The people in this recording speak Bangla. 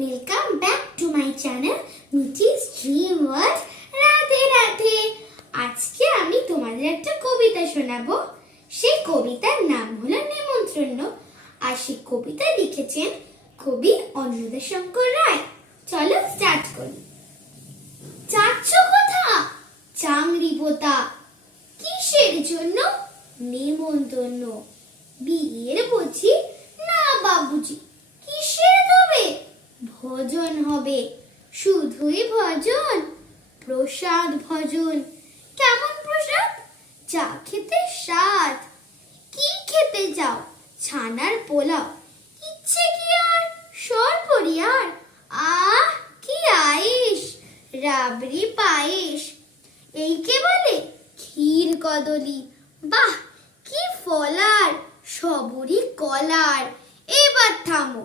Welcome back to my channel Mithi's dream world. Radhe Radhe. আজকে আমি তোমাদের একটা কবিতা শোনাবো। সেই কবিতার নাম হলো নেমন্ত্রণ। আর সেই কবিতা লিখেছেন কবি অন্নদাশঙ্কর রায়। চলো স্টার্ট করি। যাচ্ছ কোথা চাংরি পোতা, কিসের জন্য নেমন্তন্ন? বিয়ের বুঝি না বাবুজি, কিসের তবে ভজন হবে? শুধুই ভজন, প্রসাদ ভজন। কেমন প্রসাদ? যা খেতে স্বাদ। কি খেতে যাও? ছানার পোলাও, ইচ্ছে কি আর সরপরিয়ার? আহ কি আয়েশ, রাবড়ি পায়েস। এই কে বলে ক্ষীর কদলি, বাহ কি ফলার, সবরি কলার। এবার থামো।